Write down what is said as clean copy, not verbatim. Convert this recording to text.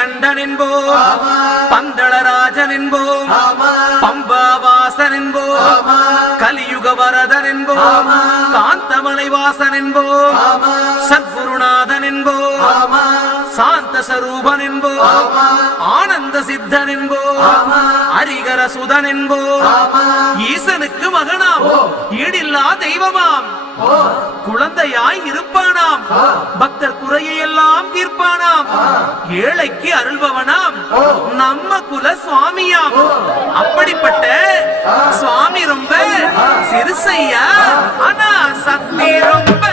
மணிகண்டன் என்போம், பந்தளராஜன் என்போம், பம்பாவாசன் என்போம், கலியுக வரதன் என்போம், காந்தமலை வாசன் என்போம், சத்குருநாதன் என்போம், சாந்த சரூபன் என்போம், ஆனந்த சித்தன் என்போம், ஹரிகர சுதன் என்போம், ஈசனுக்கு மகனாம், ஈடில்லா தெய்வமாம், குழந்தையாய் இருப்பானாம், பக்தர் குறையை எல்லாம் தீர்ப்பானாம், ஏழைக்கு அருள்பவனாம், நம்ம குல சுவாமியாம். அப்படிப்பட்ட சுவாமி ரொம்ப சிறுசையா, ஆனா சக்தி ரொம்ப